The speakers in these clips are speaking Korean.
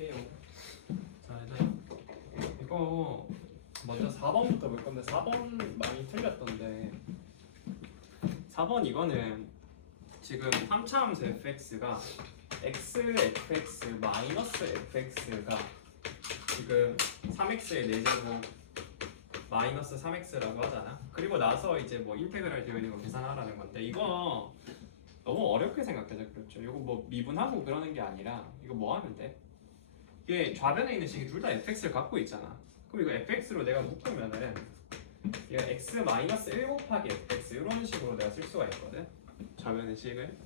할게요. 자, 일단 이거 먼저 4번부터 볼 건데 4번 많이 틀렸던데 4번 이거는 지금 3차 함수 fx가 x/fx 마이너스 fx가 지금 3x의 4제곱 마이너스 3x라고 하잖아. 그리고 나서 이제 뭐 인테그랄 되어 있는 거 계산하라는 건데 이거 너무 어렵게 생각해서 그렇죠. 이거 뭐 미분하고 그러는 게 아니라 이거 뭐 하면 돼? 이게 좌변에 있는 식이 둘 다 fx를 갖고 있잖아. 그럼 이거 fx로 내가 묶으면은 이거 x 마이너스 1 곱하기 fx 이런 식으로 내가 쓸 수가 있거든. 좌변의 식을.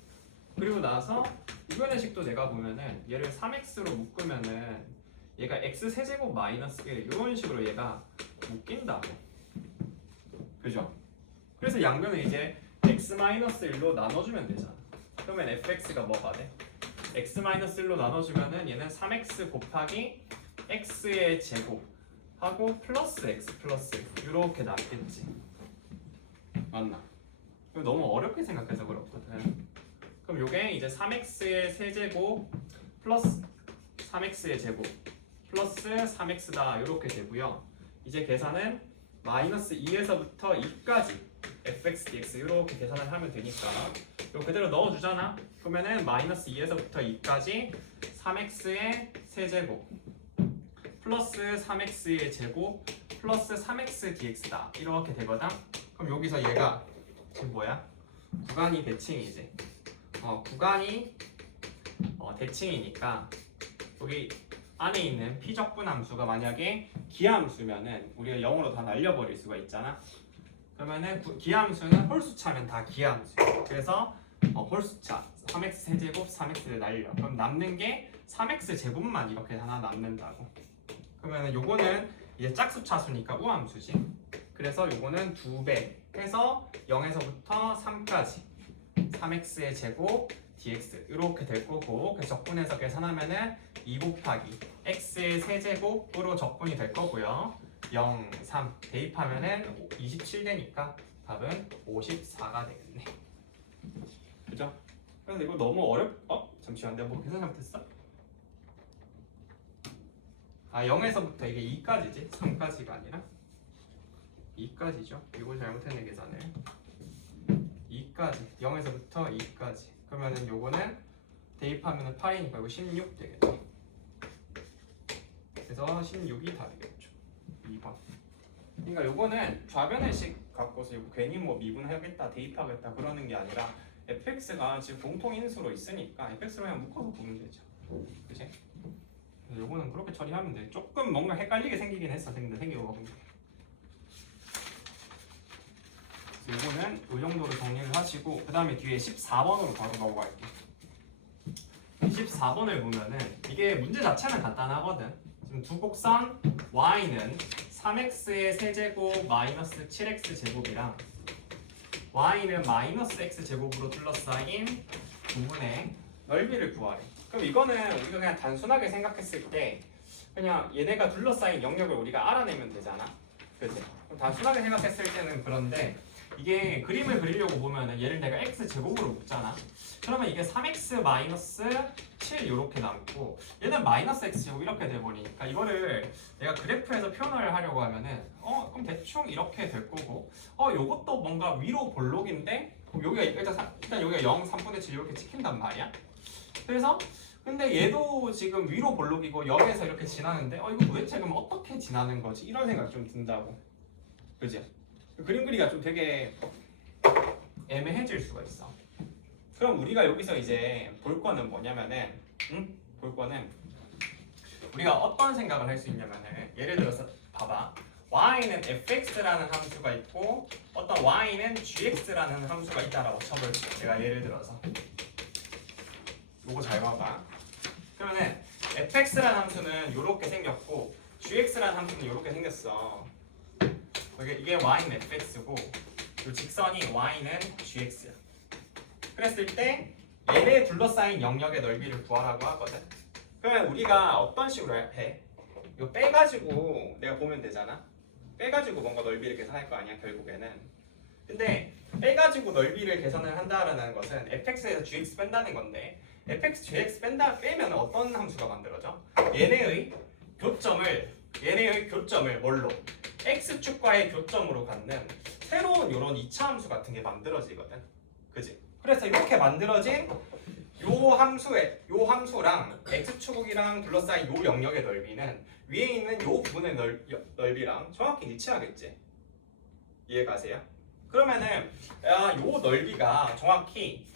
그리고 나서 우변의 식도 내가 보면은 얘를 3x로 묶으면은 얘가 x 세제곱 마이너스 1 이런 식으로 얘가 묶인다고. 그죠? 그래서 양변을 이제 x 마이너스 1로 나눠주면 되잖아. 그러면 fx가 뭐가 돼? x 마이너스 1로 나눠주면은 얘는 3x 곱하기 x의 제곱 하고 플러스 x 플러스 이렇게 남겠지. 맞나? 이거 너무 어렵게 생각해서 그렇거든. 그럼 요게 이제 3x의 세제곱 플러스 3x의 제곱 플러스 3x다 이렇게 되고요. 이제 계산은 마이너스 2에서부터 2까지 fx dx 이렇게 계산을 하면 되니까 이거 그대로 넣어주잖아. 그러면은 마이너스 2에서부터 2까지 3x의 세제곱 플러스 3x의 제곱 플러스 3x dx다 이렇게 되거든. 그럼 여기서 얘가 지금 뭐야? 구간이 대칭이지. 구간이 대칭이니까 여기 안에 있는 피적분 함수가 만약에 기하함수면은 우리가 0으로 다 날려버릴 수가 있잖아. 그러면은 기하함수는 홀수차면 다 기하함수야. 그래서 홀수차 3x 세제곱 3x를 날려. 그럼 남는 게 3x 제곱만 이렇게 하나 남는다고. 그러면은 요거는 이제 짝수차수니까 우함수지. 그래서 요거는 2배 해서 0에서부터 3까지 3x의 제곱 dx 이렇게 될 거고, 그 적분해서 계산하면은 2 곱하기 x의 세제곱으로 적분이 될 거고요. 0, 3 대입하면은 27 되니까 답은 54가 되겠네. 그죠? 그래서 이거 너무 잠시만, 내가 뭐 계산 잘못했어? 0에서부터 이게 2까지지 3까지가 아니라 2까지죠. 이거 잘못했네 계산을. 2까지 0에서부터 2까지 그러면은 요거는 대입하면은 8이니까 이거 16 되겠네. 그래서 16이 답이겠죠. 2번. 그러니까 요거는 좌변의 식 갖고서 이거 괜히 뭐 미분하겠다 대입하겠다 그러는 게 아니라 fx가 지금 공통 인수로 있으니까 fx로 그냥 묶어서 보면 되죠. 그치? 요거는 그렇게 처리하면 돼. 조금 뭔가 헷갈리게 생기긴 했어. 생기고 보면. 요거는 이 정도로 정리를 하시고 그 다음에 뒤에 14번으로 바로 넘어갈게요. 14번을 보면은 이게 문제 자체는 간단하거든. 지금 두 곡선 y는 3x의 세제곱 마이너스 7x 제곱이랑 y는 마이너스 x 제곱으로 둘러싸인 부분의 넓이를 구하래. 그럼 이거는 우리가 그냥 단순하게 생각했을 때 그냥 얘네가 둘러싸인 영역을 우리가 알아내면 되잖아. 그치? 그럼 단순하게 생각했을 때는 그런데 이게 그림을 그리려고 보면은 얘를 내가 x 제곱으로 묶잖아. 그러면 이게 3x 마이너스 7 이렇게 남고 얘는 마이너스 x 제곱 이렇게 돼버리니까 이거를 내가 그래프에서 표현을 하려고 하면은 그럼 대충 이렇게 될 거고 요것도 뭔가 위로 볼록인데 여기가 일단 여기가 0, 3분의 7 이렇게 찍힌단 말이야. 그래서 근데 얘도 지금 위로 볼록이고 0에서 이렇게 지나는데 이거 도대체 그럼 어떻게 지나는 거지? 이런 생각 좀 든다고. 그지? 그림 그리기가 좀 되게 애매해질 수가 있어. 그럼 우리가 여기서 이제 볼 거는 뭐냐면은 볼 거는 우리가 어떤 생각을 할 수 있냐면은 예를 들어서 봐봐. y는 fx라는 함수가 있고 어떤 y는 gx라는 함수가 있다라고 쳐볼게요. 제가 예를 들어서 요거 잘 봐봐. 그러면은 fx라는 함수는 요렇게 생겼고 gx라는 함수는 요렇게 생겼어. 이게 y는 fx고 요 직선이 y는 gx야. 그랬을 때 얘를 둘러싸인 영역의 넓이를 구하라고 하거든. 그러면 우리가 어떤 식으로 해? 이거 빼가지고 내가 보면 되잖아. 빼가지고 뭔가 넓이를 계산할 거 아니야 결국에는. 근데 빼가지고 넓이를 계산을 한다라는 것은 fx에서 gx 뺀다는 건데 fx, gx 빼면 어떤 함수가 만들어져? 얘네의 교점을 뭘로? x축과의 교점으로 갖는 새로운 이런 이차 함수 같은 게 만들어지거든. 그지? 그래서 이렇게 만들어진 요 함수랑 x축이랑 둘러싸인 요 영역의 넓이는 위에 있는 요 부분의 넓이랑 정확히 일치하겠지. 이해가세요? 그러면은 요 넓이가 정확히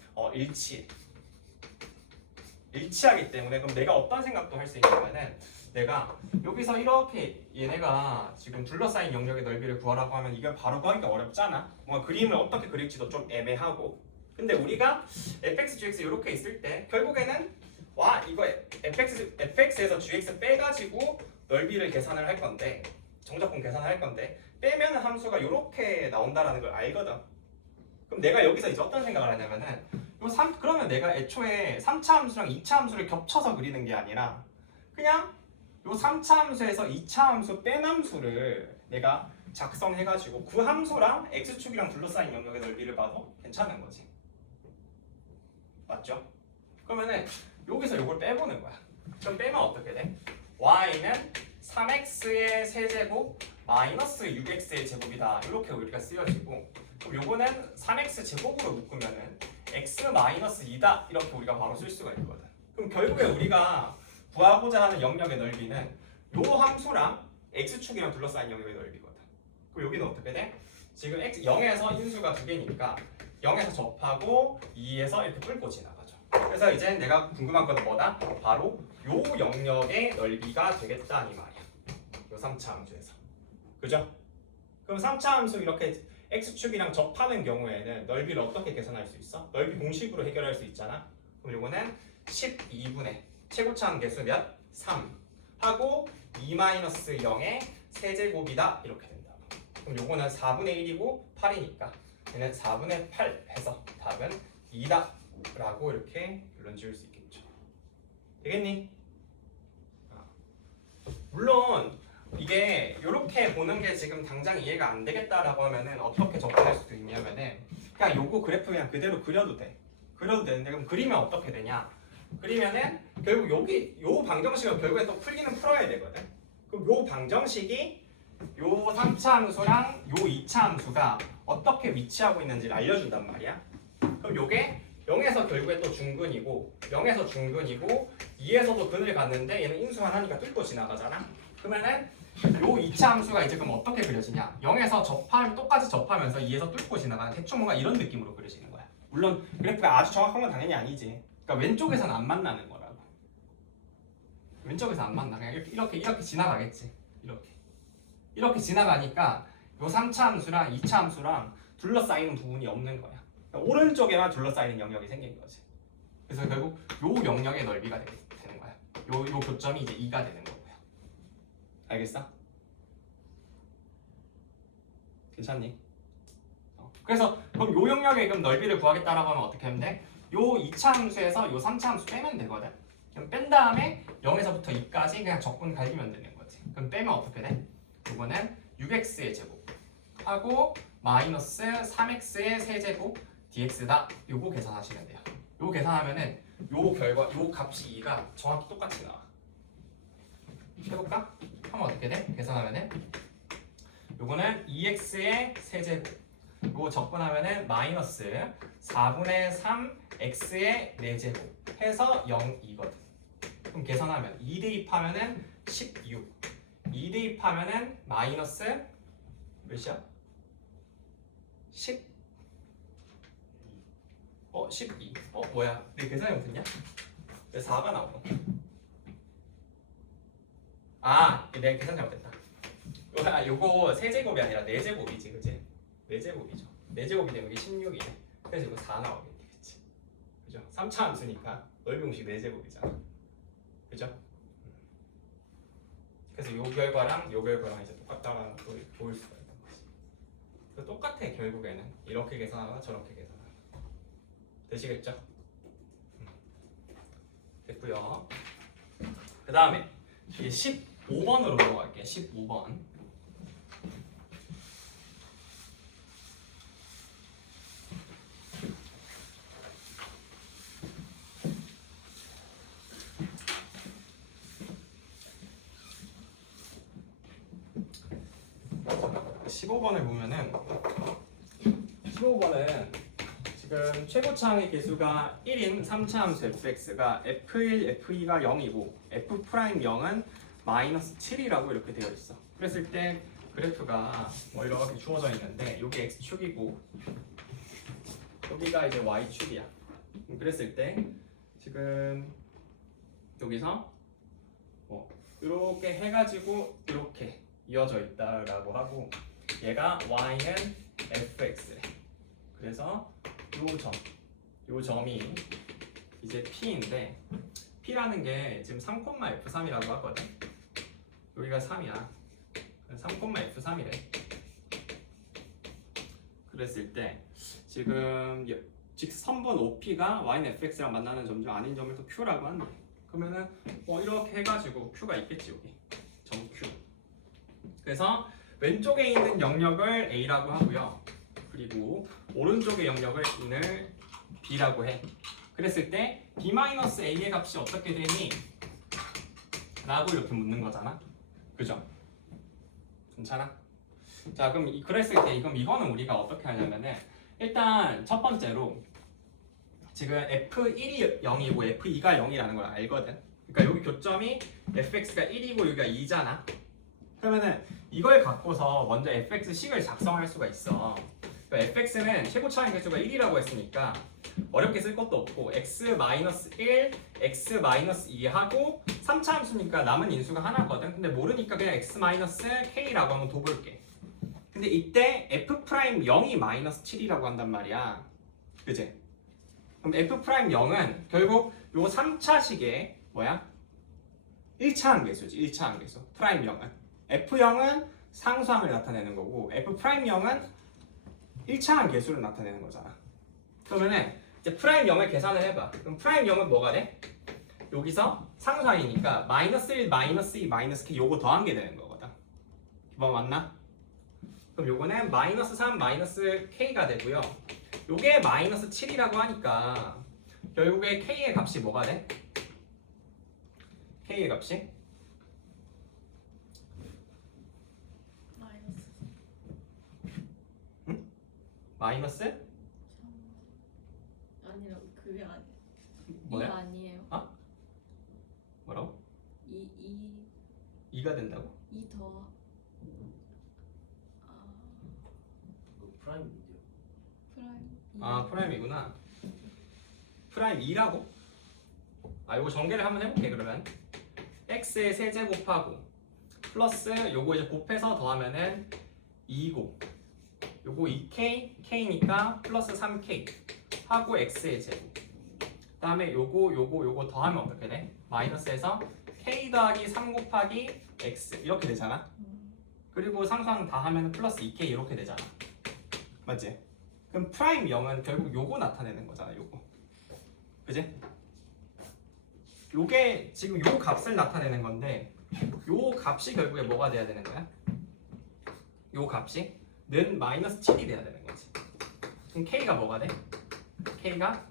일치하기 때문에 그럼 내가 어떤 생각도 할 수 있냐면은 내가 여기서 이렇게 얘네가 지금 둘러싸인 영역의 넓이를 구하라고 하면 이걸 바로 구하기가 어렵잖아. 뭔가 그림을 어떻게 그릴지도 좀 애매하고. 근데 우리가 fx, gx 이렇게 있을 때 결국에는 와 이거 fx에서 gx 빼가지고 넓이를 계산을 할 건데 정적분 계산을 할 건데 빼면 함수가 이렇게 나온다라는 걸 알거든. 그럼 내가 여기서 이제 어떤 생각을 하냐면은 그러면 내가 애초에 3차 함수랑 2차 함수를 겹쳐서 그리는 게 아니라 그냥 요 3차 함수에서 2차 함수 뺀 함수를 내가 작성해가지고 그 함수랑 x축이랑 둘러싸인 영역의 넓이를 봐도 괜찮은 거지. 맞죠? 그러면은 여기서 요걸 빼보는 거야. 그럼 빼면 어떻게 돼? y는 3x의 세제곱 마이너스 6x의 제곱이다. 이렇게 우리가 쓰여지고 그럼 요거는 3x 제곱으로 묶으면은 x 마이너스 2다. 이렇게 우리가 바로 쓸 수가 있거든. 그럼 결국에 우리가 구하고자 하는 영역의 넓이는 요 함수랑 x축이랑 둘러싸인 영역의 넓이거든. 그럼 여기는 어떻게 돼? 지금 0에서 인수가 두 개니까 0에서 접하고 2에서 이렇게 뚫고 지나가죠. 그래서 이제 내가 궁금한 건 뭐다? 바로 요 영역의 넓이가 되겠다 이 말이야. 요 3차 함수에서. 그죠? 그럼 3차 함수 이렇게 x축이랑 접하는 경우에는 넓이를 어떻게 계산할 수 있어? 넓이 공식으로 해결할 수 있잖아. 그럼 요거는 12분의 최고차항 계수 몇? 3 하고 2-0의 세제곱이다 이렇게 된다고. 그럼 요거는 4분의 1이고 8이니까 얘는 4분의 8 해서 답은 2다 라고 이렇게 결론 지을 수 있겠죠. 되겠니? 물론 이게 이렇게 보는 게 지금 당장 이해가 안 되겠다라고 하면은 어떻게 접근할 수도 있냐면은 그냥 요거 그래프 그냥 그대로 그려도 돼. 그려도 되는데 그럼 그리면 어떻게 되냐? 그리면은 결국 여기 요 방정식은 결국에 또 풀기는 풀어야 되거든. 그럼 요 방정식이 요 3차 함수랑 요 2차 함수가 어떻게 위치하고 있는지를 알려준단 말이야. 그럼 요게 0에서 결국에 또 중근이고 0에서 중근이고 2에서도 근을 갔는데 얘는 인수 하나니까 뚫고 지나가잖아. 그러면은 요 2차 함수가 이제 그럼 어떻게 그려지냐? 0에서 똑같이 접하면서 2에서 뚫고 지나가는 대충 뭔가 이런 느낌으로 그려지는 거야. 물론 그래프가 아주 정확한 건 당연히 아니지. 그러니까 왼쪽에서는 안 만나는 거라고. 왼쪽에서 안 만나. 그냥 이렇게 지나가겠지. 이렇게 지나가니까 요 3차 함수랑 2차 함수랑 둘러싸이는 부분이 없는 거야. 그러니까 오른쪽에만 둘러싸이는 영역이 생긴 거지. 그래서 결국 요 영역의 넓이가 되는 거야. 요 교점이 이제 2가 되는 거고요. 알겠어? 괜찮니? 그래서 그럼 요 영역의 그럼 넓이를 구하겠다라고 하면 어떻게 하면 돼? 요 2차 함수에서 요 3차 함수 빼면 되거든. 그럼 뺀 다음에 0에서부터 2까지 그냥 적분 갈기면 되는 거지. 그럼 빼면 어떻게 돼? 이거는 6x의 제곱 하고 마이너스 3x의 세제곱 dx다. 요거 계산하시면 돼요. 요거 계산하면은 요 값이 2가 정확히 똑같이 나와. 해볼까? 하면 어떻게 돼? 계산하면은 요거는 2x의 세제곱 요거 적분하면은 마이너스 4분의 3x의 4제곱 해서 0이거든. 그럼 계산하면 2 대입하면은 16 2 대입하면은 마이너스 몇이야? 10 12 뭐야? 내 계산이 못했냐? 왜 4가 나오노? 내가 계산 잘못했다. 요거 세제곱이 아니라 4제곱이지, 그치? 4제곱이죠. 4제곱이 되면 이게 16이네. 그래서 이거 4 나오겠지, 그치? 그죠? 3차 함수니까 넓이 공식 4제곱이잖아. 그죠? 그래서 요 결과랑 요 결과랑 이제 똑같다라는 걸 보일 수가 있는 거지. 그래서 똑같아, 결국에는. 이렇게 계산하거나 저렇게 계산하거나. 되시겠죠? 됐고요. 그 다음에 이제 15번으로 넘어갈게요. 15번. 15번을 보면은 15번은 지금 최고차항의 개수가 1인 3차 함수 fx가 f1, f2가 0이고 f 프라임 0은 마이너스 7이라고 이렇게 되어 있어. 그랬을 때 그래프가 뭐 이렇게 주어져 있는데 여기 x축이고 여기가 이제 y축이야. 그랬을 때 지금 여기서 뭐 이렇게 해가지고 이렇게 이어져 있다라고 하고 얘가 y는 fx래. 그래서 요 점이 이제 p인데 p라는 게 지금 3,f3이라고 하거든. 여기가 3이야. 3,f3이래. 그랬을 때 지금 직선분 OP가 y는 fx랑 만나는 점 중 아닌 점을 또 q라고 한대. 그러면은 뭐 이렇게 해가지고 q가 있겠지 여기 점 q. 그래서 왼쪽에 있는 영역을 a라고 하고요. 그리고 오른쪽의 영역을 in을 b라고 해. 그랬을 때 b-a의 값이 어떻게 되니? 라고 이렇게 묻는 거잖아. 그죠? 괜찮아? 자 그럼 그랬을 때 그럼 이거는 우리가 어떻게 하냐면은 일단 첫 번째로 지금 f1이 0이고 f2가 0이라는 걸 알거든. 그러니까 여기 교점이 fx가 1이고 여기가 2잖아. 그러면은 이걸 갖고서 먼저 fx식을 작성할 수가 있어. 그러니까 fx는 최고차항 개수가 1이라고 했으니까 어렵게 쓸 것도 없고 x-1, x-2 하고 3차 함수니까 남은 인수가 하나거든. 근데 모르니까 그냥 x-k라고 한번 둬볼게. 근데 이때 f'0이 마이너스 7이라고 한단 말이야. 그치? 그럼 f'0은 결국 요 3차식의 뭐야? 1차항 개수지. 1차항 개수. 프라임 0은 f0은 상수항을 나타내는 거고 f'0은 1차항 개수를 나타내는 거잖아. 그러면은 이제 프라임 0을 계산을 해봐. 그럼 프라임 0은 뭐가 돼? 여기서 상수항이니까 마이너스 1, 마이너스 2, 마이너스 k 요거 더한 게 되는 거거든. 뭐 맞나? 그럼 요거는 마이너스 3, 마이너스 k가 되고요. 요게 마이너스 7이라고 하니까 결국에 k의 값이 뭐가 돼? k의 값이? 마이너스? 아니라 그게 아니. 뭐야? 2 아니에요? 어? 뭐라고? 2 2가 된다고? 2 더. 아 그 프라임인데요. 프라임 2. 아 프라임이구나. 프라임 2라고? 아 요거 전개를 한번 해볼게. 그러면 x의 세제곱하고 플러스 요거 이제 곱해서 더하면은 2고 요거 2k, k니까 플러스 3k 하고 x의 제곱. 그 다음에 요거 더하면 어떻게 돼? 마이너스에서 k 더하기 3 곱하기 x 이렇게 되잖아. 그리고 상수항 다 하면 플러스 2k 이렇게 되잖아. 맞지? 그럼 프라임 0은 결국 요거 나타내는 거잖아. 요거. 그지? 요게 지금 요 값을 나타내는 건데 요 값이 결국에 뭐가 돼야 되는 거야? 요 값이 는 마이너스 7이 돼야 되는 거지. 그럼 k가 뭐가 돼? k가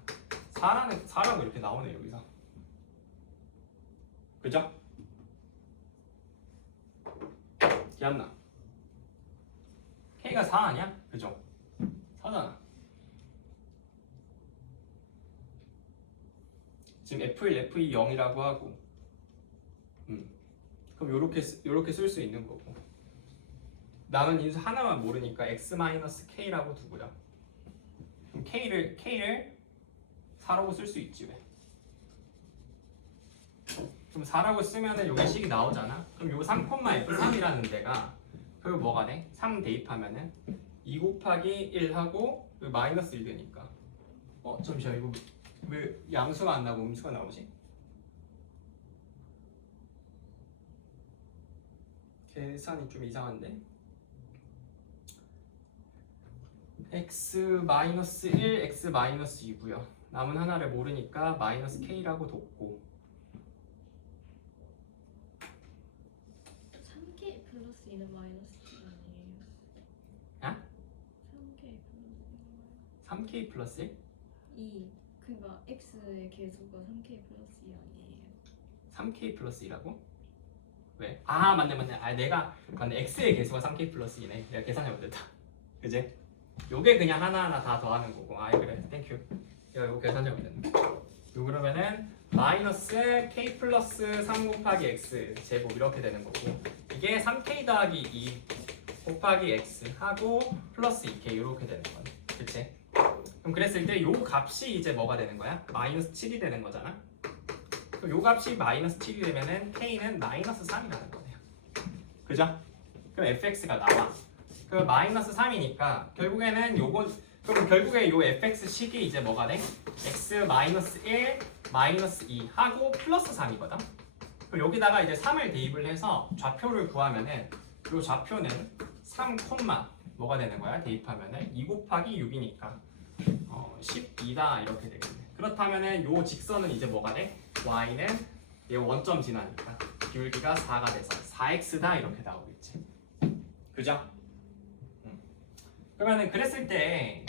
4라고 이렇게 나오네 여기서. 그죠? 기억나? k가 4 아니야? 그죠? 4잖아. 지금 f1, f2 0이라고 하고 그럼 요렇게 쓸 수 있는 거고 남은 인수 하나만 모르니까 x-k라고 두고요. 그럼 k를 4라고 쓸 수 있지 왜? 그럼 4라고 쓰면은 요게 식이 나오잖아. 그럼 요 3,f3이라는 데가 그리고 뭐가 돼? 3 대입하면은 2 곱하기 1 하고 마이너스 1 되니까 잠시만 이거 왜 양수가 안 나오고 음수가 나오지? 계산이 좀 이상한데? x-1, x-2고요. 남은 하나를 모르니까 마이너스 k라고 뒀고 3k 플러스 2는 마이너스 7 아니에요? 야? 3k 플러스 3k 플러스 1? 2. 그러니까 x의 개수가 3k 플러스 2 아니에요? 3k 플러스 1이라고? 왜? 아 맞네. 아 내가 맞네. x의 개수가 3k 플러스 2네. 내가 계산해 못했다. 그지? 요게 그냥 하나하나 다 더하는 거고. 아 그래. 땡큐. 내가 요거 계산해 못했네. 요 그러면은 마이너스 k 플러스 3 곱하기 x 제곱 이렇게 되는 거고 이게 3k 더하기 2 곱하기 x 하고 플러스 2k 이렇게 되는 거네. 그치? 그럼 그랬을 때 요 값이 이제 뭐가 되는 거야? 마이너스 7이 되는 거잖아. 그럼 요 값이 마이너스 7이 되면은 k는 마이너스 3이 나는 거네요. 그죠? 그럼 fx가 나와. 그럼 마이너스 3이니까 결국에는 요건 그럼 결국에 요 fx식이 이제 뭐가 돼? x 마이너스 1 마이너스 2 하고 플러스 3이거든. 그럼 여기다가 이제 3을 대입을 해서 좌표를 구하면은 요 좌표는 3, 뭐가 되는 거야? 대입하면은 2 곱하기 6이니까 12다 이렇게 되겠네. 그렇다면은 요 직선은 이제 뭐가 돼? y는 얘 원점 지나니까 기울기가 4가 돼서 4x다 이렇게 나오겠지. 그죠? 그러면은 그랬을 때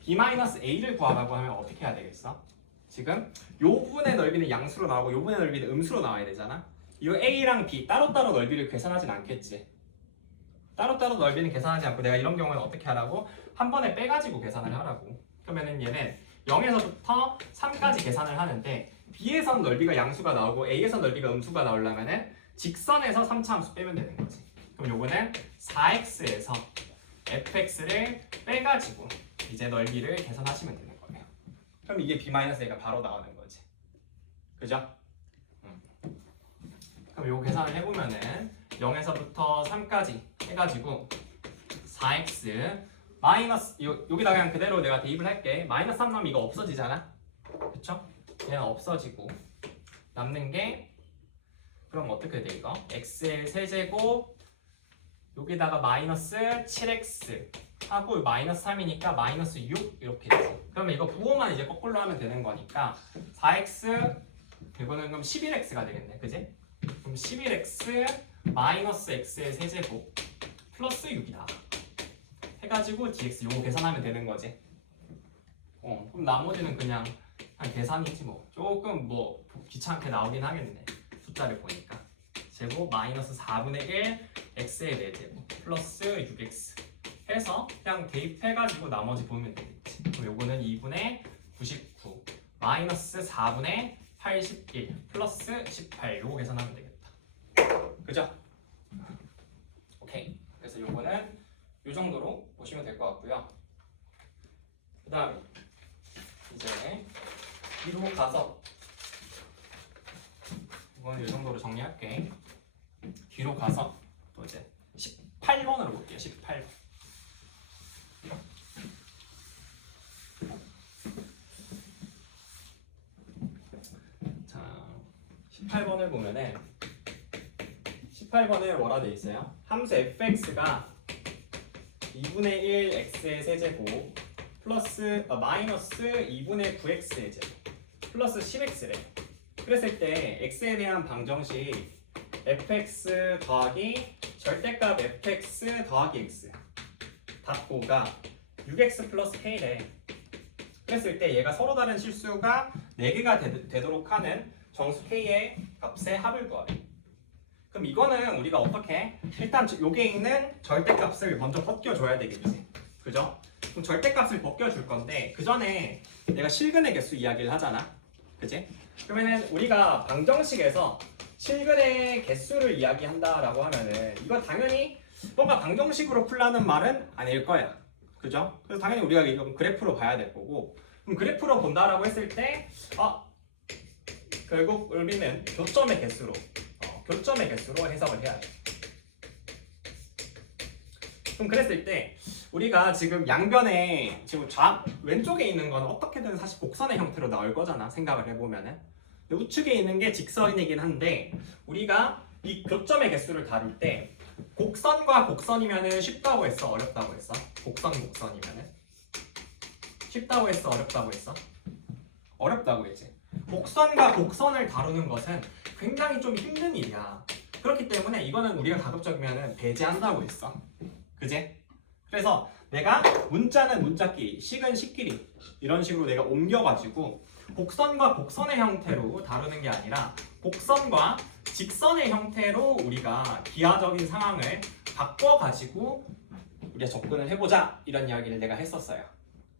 b-a를 구하라고 하면 어떻게 해야 되겠어? 지금 요 부분의 넓이는 양수로 나오고 요 부분의 넓이는 음수로 나와야 되잖아. 이 a랑 b 따로따로 넓이를 계산하진 않겠지. 따로따로 넓이는 계산하지 않고 내가 이런 경우는 어떻게 하라고? 한 번에 빼가지고 계산을 하라고. 그러면은 얘는 0에서부터 3까지 계산을 하는데 b에선 넓이가 양수가 나오고 a에선 넓이가 음수가 나오려면은 직선에서 3차 함수 빼면 되는 거지. 그럼 요거는 4x에서 fx를 빼가지고 이제 넓이를 계산하시면 되는 거예요. 그럼 이게 b-a가 바로 나오는 거지. 그죠? 그럼 요 계산을 해보면은 0에서부터 3까지 해가지고 4x 마이너스 여기다 그냥 그대로 내가 대입을 할게. 마이너스 3 넣으면 이거 없어지잖아. 그쵸? 얘는 없어지고 남는 게 그럼 어떻게 돼 이거? x의 세제곱 여기다가 마이너스 7x 하고 마이너스 3이니까 마이너스 6 이렇게 되죠. 그러면 이거 부호만 이제 거꾸로 하면 되는 거니까 4x 이거는 그럼 11x가 되겠네. 그지? 그럼 11x 마이너스 x의 세제곱 플러스 6이다 해가지고 dx 요거 계산하면 되는 거지. 그럼 나머지는 그냥 계산이지 뭐. 조금 뭐 귀찮게 나오긴 하겠네. 숫자를 보니까. 제곱 마이너스 4분의 1 x의 4제곱 플러스 6x 해서 그냥 대입해가지고 나머지 보면 되겠지. 그럼 요거는 2분의 99 마이너스 4분의 81 플러스 18 요거 계산하면 되겠다. 그죠? 오케이. 그래서 요거는 요 정도로 보시면 될 것 같고요. 그 다음에 이제 뒤로 가서 이거는 요 정도로 정리할게. 뒤로 가서 또 이제 18번으로 볼게요. 18번. 자, 18번을 보면은 18번에 뭐라 돼 있어요? 함수 fx가 2분의 1 x의 세제곱 플러스 마이너스 2분의 9x의 제곱 플러스 10x래. 그랬을 때 x에 대한 방정식 fx 더하기 절대값 fx 더하기 x 답고가 6x 플러스 k래. 그랬을 때 얘가 서로 다른 실수가 4개가 되도록 하는 정수 k의 값의 합을 구하래. 그럼 이거는 우리가 어떻게 일단 여기에 있는 절대값을 먼저 벗겨줘야 되겠지. 그죠? 그럼 절대값을 벗겨줄 건데 그 전에 내가 실근의 개수 이야기를 하잖아. 그치? 그러면은 우리가 방정식에서 실근의 개수를 이야기한다라고 하면은 이거 당연히 뭔가 방정식으로 풀라는 말은 아닐 거야. 그죠? 그래서 당연히 우리가 이건 그래프로 봐야 될 거고 그럼 그래프로 본다라고 했을 때 결국 우리는 교점의 개수로 해석을 해야 돼. 그럼 그랬을 때 우리가 지금 양변에 지금 왼쪽에 있는 건 어떻게든 사실 곡선의 형태로 나올 거잖아. 생각을 해보면은 우측에 있는 게 직선이긴 한데 우리가 이 교점의 개수를 다룰 때 곡선과 곡선이면은 쉽다고 했어? 어렵다고 했어? 곡선이면은 쉽다고 했어? 어렵다고 했어? 어렵다고 했지. 곡선과 곡선을 다루는 것은 굉장히 좀 힘든 일이야. 그렇기 때문에 이거는 우리가 가급적이면은 배제한다고 했어. 그지? 그래서 내가 문자는 문자끼리, 식은 식끼리 이런 식으로 내가 옮겨가지고 곡선과 곡선의 형태로 다루는 게 아니라 곡선과 직선의 형태로 우리가 기하적인 상황을 바꿔가지고 우리가 접근을 해보자 이런 이야기를 내가 했었어요.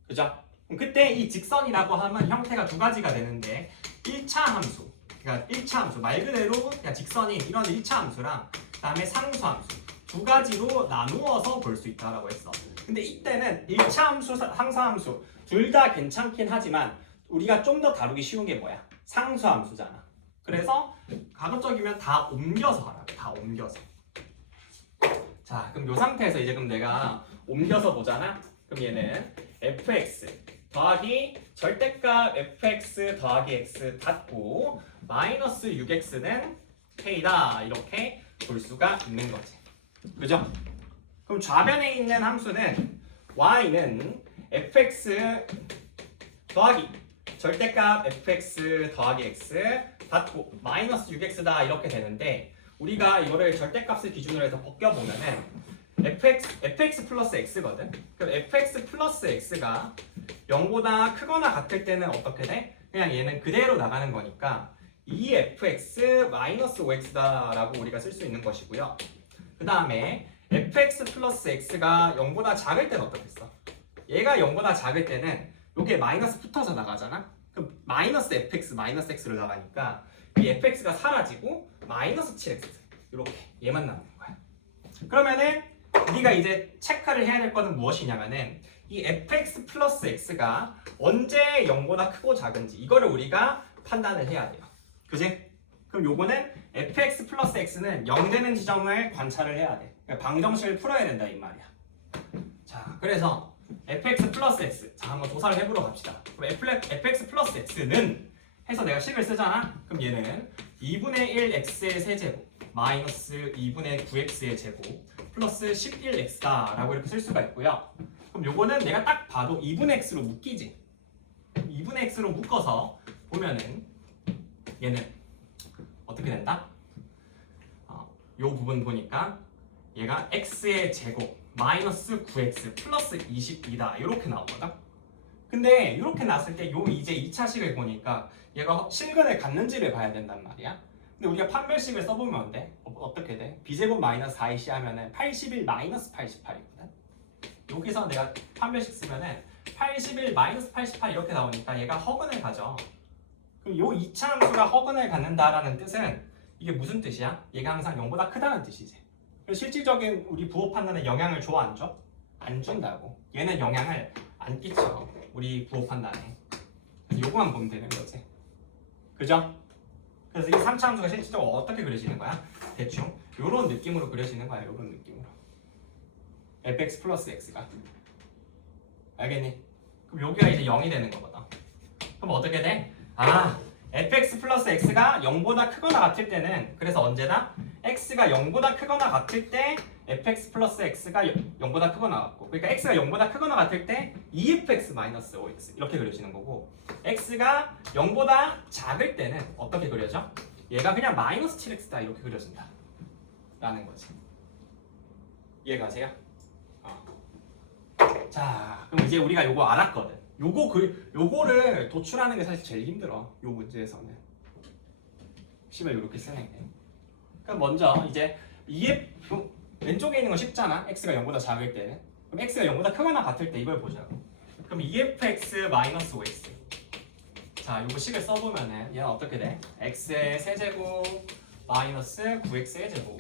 그죠? 그럼 그때 이 직선이라고 하면 형태가 두 가지가 되는데 1차 함수, 그러니까 1차 함수 말 그대로 그냥 직선이 이런 1차 함수랑 그 다음에 상수 함수 두 가지로 나누어서 볼 수 있다라고 했어. 근데 이때는 1차 함수, 상수 함수 둘 다 괜찮긴 하지만 우리가 좀 더 다루기 쉬운 게 뭐야? 상수 함수잖아. 그래서 가급적이면 다 옮겨서 하라. 다 옮겨서. 자, 그럼 이 상태에서 이제 그럼 내가 옮겨서 보잖아. 그럼 얘는 fx 더하기 절대값 fx 더하기 x 닫고 마이너스 6x는 k다 이렇게 볼 수가 있는 거지. 그죠? 그럼 좌변에 있는 함수는 y는 fx 더하기 절대값 fx 더하기 x 닫고 마이너스 6x다 이렇게 되는데 우리가 이거를 절대값을 기준으로 해서 벗겨보면은 fx 플러스 x거든. 그럼 fx 플러스 x가 0보다 크거나 같을 때는 어떻게 돼? 그냥 얘는 그대로 나가는 거니까 2fx 마이너스 5x다 라고 우리가 쓸 수 있는 것이고요. 그 다음에 fx 플러스 x가 0보다 작을 때는 어떻겠어? 얘가 0보다 작을 때는 이게 마이너스 붙어서 나가잖아? 그럼 마이너스 fx 마이너스 x로 나가니까 이 fx가 사라지고 마이너스 7x 이렇게 얘만 남는 거야. 그러면은 우리가 이제 체크를 해야 될 거는 무엇이냐면은 이 fx 플러스 x가 언제 0보다 크고 작은지 이거를 우리가 판단을 해야 돼요. 그지? 그럼 요거는 fx 플러스 x는 0 되는 지점을 관찰을 해야 돼. 그러니까 방정식을 풀어야 된다 이 말이야. 자, 그래서 fx 플러스 x 자 한번 조사를 해보러 갑시다. 그럼 fx 플러스 x는 해서 내가 식을 쓰잖아. 그럼 얘는 2분의 1 x의 세제곱 마이너스 2분의 9x의 제곱 플러스 11x다 라고 이렇게 쓸 수가 있고요. 그럼 요거는 내가 딱 봐도 2분의 x로 묶이지. 2분의 x로 묶어서 보면은 얘는 어떻게 된다? 요 부분 보니까 얘가 x의 제곱 마이너스 9x 플러스 22다 이렇게 나오거든. 근데 이렇게 나왔을 때 요 이제 2차식을 보니까 얘가 실근을 갖는지를 봐야 된단 말이야. 근데 우리가 판별식을 써보면 어때? 어떻게 돼? b제곱 마이너스 4ac 하면은 81 마이너스 88이거든. 여기서 내가 판별식 쓰면은 81 마이너스 88 이렇게 나오니까 얘가 허근을 가져. 그럼 요 2차 함수가 허근을 갖는다라는 뜻은 이게 무슨 뜻이야? 얘가 항상 0보다 크다는 뜻이지. 그래서 실질적인 우리 부호 판단에 영향을 줘 안 줘? 안 준다고. 얘는 영향을 안 끼쳐. 우리 부호 판단에. 그래서 요거만 보면 되는 거지. 그죠? 그래서 이 3차 함수가 실질적으로 어떻게 그려지는 거야? 대충 요런 느낌으로 그려지는 거야. 요런 느낌으로. fx 플러스 x가. 알겠니? 그럼 여기가 이제 0이 되는 거거든. 그럼 어떻게 돼? fx 플러스 x가 0보다 크거나 같을 때는 그래서 언제나 x가 0보다 크거나 같을 때 fx 플러스 x가 0보다 크거나 같고 그러니까 x가 0보다 크거나 같을 때 2fx 마이너스 5x 이렇게 그려지는 거고 x가 0보다 작을 때는 어떻게 그려져? 얘가 그냥 마이너스 7x다 이렇게 그려진다 라는 거지. 이해가세요? 자, 그럼 이제 우리가 요거 알았거든. 요거를 도출하는 게 사실 제일 힘들어. 요 문제에서는 식을 이렇게 쓰는 게. 그럼 먼저 이제 왼쪽에 있는 건 쉽잖아. x가 0보다 작을 때는. 그럼 x가 0보다 크거나 같을 때 이걸 보자고. 그럼 2fx 마이너스 5x. 자, 요거 식을 써보면은 얘는 어떻게 돼? x의 세제곱 마이너스 9x의 제곱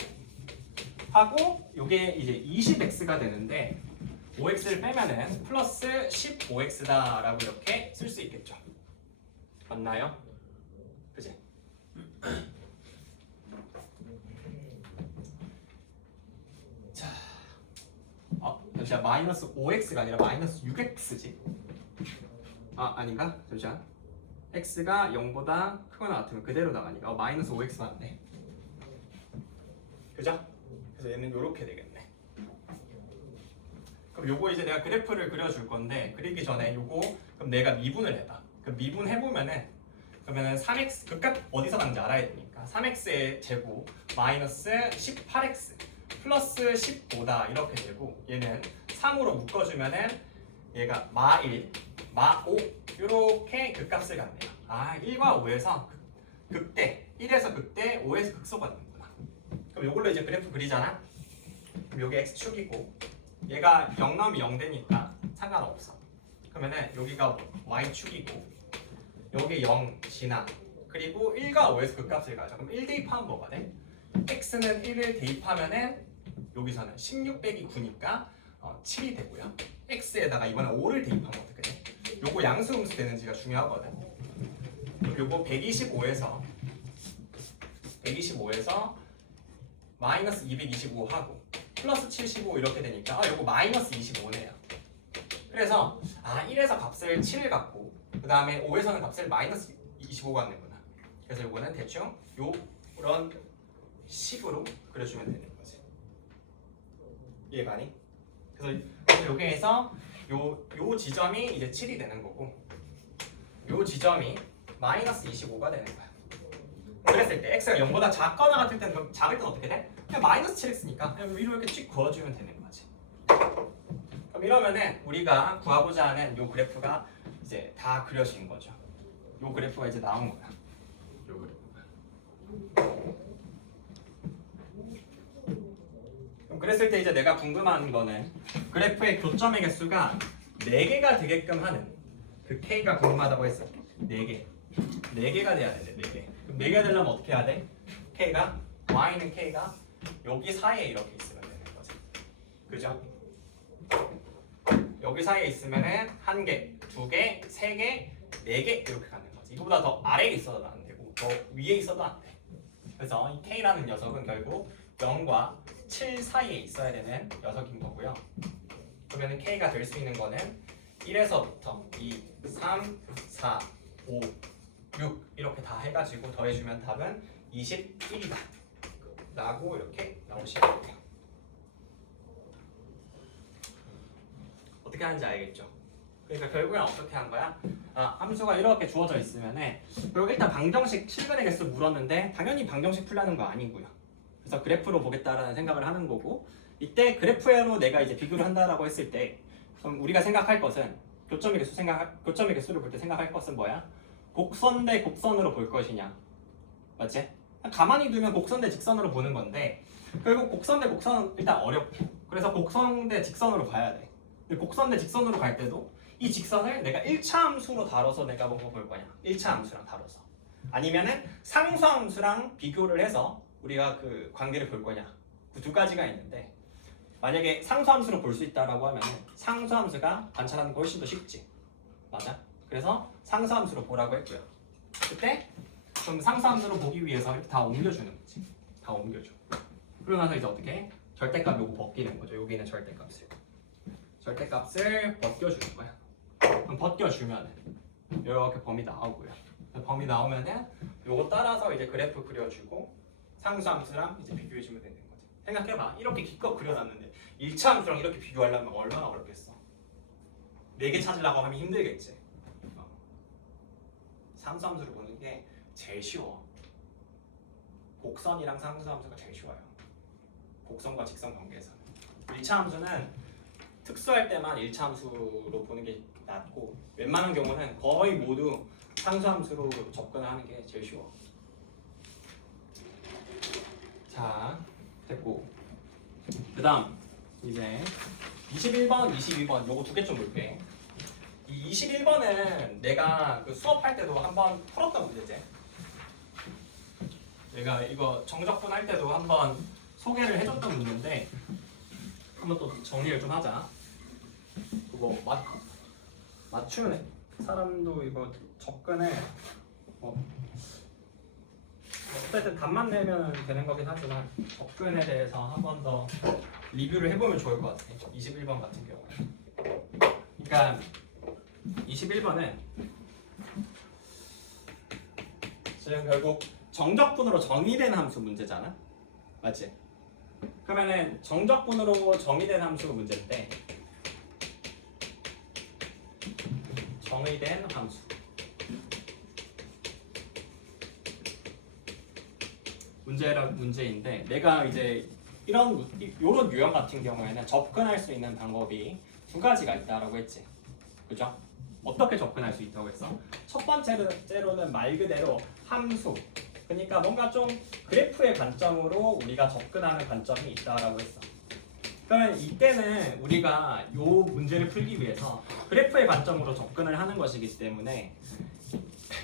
하고 요게 이제 20x가 되는데 5x를 빼면은 플러스 15x다 라고 이렇게 쓸 수 있겠죠. 맞나요? 그치? 자, 잠시만 마이너스 5x가 아니라 마이너스 6x지. 아닌가? 잠시만 x가 0보다 크거나 같으면 그대로 나가니까 마이너스 5x 맞네. 그죠? 그래서 얘는 요렇게 되겠네. 그럼 요거 이제 내가 그래프를 그려줄 건데 그리기 전에 요거 그럼 내가 미분을 해봐. 그럼 미분 해보면은 그러면은 3x 극값 어디서 가는지 알아야 되니까 3x의 제곱 마이너스 18x 플러스 15다 이렇게 되고 얘는 3으로 묶어주면은 얘가 마1, 마5 이렇게 극값을 갖네요. 1과 5에서 극대 1에서 극대 5에서 극소가 되는구나. 그럼 이걸로 이제 그래프 그리잖아. 그럼 여기 x축이고 얘가 0 나오면 0 되니까 상관없어. 그러면은 여기가 y축이고 여기 0 지나 그리고 1과 5에서 극값을 가져. 그럼 1 대입하면 뭐가 돼? x는 1을 대입하면은 여기서는 16 빼기 9니까 7이 되고요. x에다가 이번에 5를 대입하면 어떻게 돼? 요거 양수음수 되는지가 중요하거든. 그럼 요거 125에서 마이너스 225 하고 플러스 75 이렇게 되니까 요거 마이너스 25네요. 그래서 1에서 값을 7을 갖고 그 다음에 5에서는 값을 마이너스 25 갖는구나. 그래서 요거는 대충 요런 식으로 그려주면 되는 거지. 이해가니? 그래서 여기에서 요 지점이 이제 7이 되는 거고 요 지점이 마이너스 25가 되는 거야. 그랬을 때 x가 0보다 작거나 같을 때는 작을 때는 어떻게 돼? 그냥 마이너스 7x니까 그냥 위로 이렇게 쭉 그어주면 되는 거지. 그럼 이러면은 우리가 구하고자 하는 요 그래프가 이제 다 그려진 거죠. 요 그래프가 이제 나온 거야. 요 그래프가. 그럼 그랬을 때 이제 내가 궁금한 거는 그래프의 교점의 개수가 4개가 되게끔 하는 그 k가 궁금하다고 했어. 4개. 4개가 돼야 돼. 4개. 그럼 4개가 되려면 어떻게 해야 돼? k가 y는 k가 여기 사이에 이렇게 있으면 되는 거지. 그죠? 여기 사이에 있으면은 1개, 2개, 3개, 4개 이렇게 가는 거지. 이거보다 더 아래에 있어도 안 되고 더 위에 있어도 안 돼. 그래서 이 k라는 녀석은 결국 0과 7 사이에 있어야 되는 녀석인 거고요. 그러면 k가 될 수 있는 거는 1에서부터 2, 3, 4, 5, 6 이렇게 다 해가지고 더해주면 답은 21이다 라고 이렇게 나오시면 돼요. 어떻게 하는지 알겠죠? 그러니까 결국엔 어떻게 한 거야? 함수가 이렇게 주어져 있으면은 결국 일단 방정식 실근의 개수 물었는데 당연히 방정식 풀라는 거 아니고요. 그래서 그래프로 보겠다라는 생각을 하는 거고 이때 그래프로 내가 이제 비교를 한다라고 했을 때 그럼 우리가 생각할 것은 교점의 개수를 볼 때 생각할 것은 뭐야? 곡선 대 곡선으로 볼 것이냐, 맞지? 가만히 두면 곡선 대 직선으로 보는 건데 결국 곡선 대 곡선은 일단 어렵고 그래서 곡선 대 직선으로 봐야 돼. 근데 곡선 대 직선으로 갈 때도 이 직선을 내가 1차 함수로 다뤄서 내가 뭐가 볼 거냐, 1차 함수랑 다뤄서 아니면은 상수 함수랑 비교를 해서 우리가 그 관계를 볼 거냐, 그 두 가지가 있는데 만약에 상수 함수로 볼 수 있다라고 하면은 상수 함수가 관찰하는 거 훨씬 더 쉽지, 맞아? 그래서 상수 함수로 보라고 했고요. 그때 좀 상수 함수로 보기 위해서 이렇게 다 옮겨주는 거지. 다 옮겨줘. 그러고 나서 이제 어떻게 해? 절대값 요거 벗기는 거죠. 여기는 절대값을 벗겨주는 거야. 그럼 벗겨주면은 이렇게 범위 나오고요. 범위 나오면은 요거 따라서 이제 그래프 그려주고 상수 함수랑 이제 비교해주면 되는 거지. 생각해봐. 이렇게 기껏 그려놨는데 1차 함수랑 이렇게 비교하려면 얼마나 어렵겠어. 4개 찾으려고 하면 힘들겠지. 상수 함수를 보는 게 제일 쉬워. 곡선이랑 상수 함수가 제일 쉬워요. 곡선과 직선 관계에서는. 1차 함수는 특수할 때만 1차 함수로 보는 게 낫고 웬만한 경우는 거의 모두 상수 함수로 접근을 하는 게 제일 쉬워. 자, 됐고 그 다음 이제 21번, 22번 요거 2개 좀 볼게. 이 21번은 내가 그 수업할 때도 한번 풀었던 문제지. 내가 이거 정적분 할 때도 한번 소개를 해줬던 문제인데 한번 또 정리를 좀 하자. 그거 맞추는 사람도 이거 접근을 어쨌든 답만 내면 되는 거긴 하지만 접근에 대해서 한 번 더 리뷰를 해보면 좋을 것 같아. 21번 같은 경우는. 그러니까 21번은 지금 결국 정적분으로 정의된 함수 문제잖아, 맞지? 그러면은 정적분으로 정의된 함수 문제인데 정의된 함수 문제인데 내가 이제 이런 유형 같은 경우에는 접근할 수 있는 방법이 2가지가 있다라고 했지, 그죠? 어떻게 접근할 수 있다고 했어? 첫 번째로는 말 그대로 함수 그러니까 뭔가 좀 그래프의 관점으로 우리가 접근하는 관점이 있다라고 했어. 그러면 이때는 우리가 이 문제를 풀기 위해서 그래프의 관점으로 접근을 하는 것이기 때문에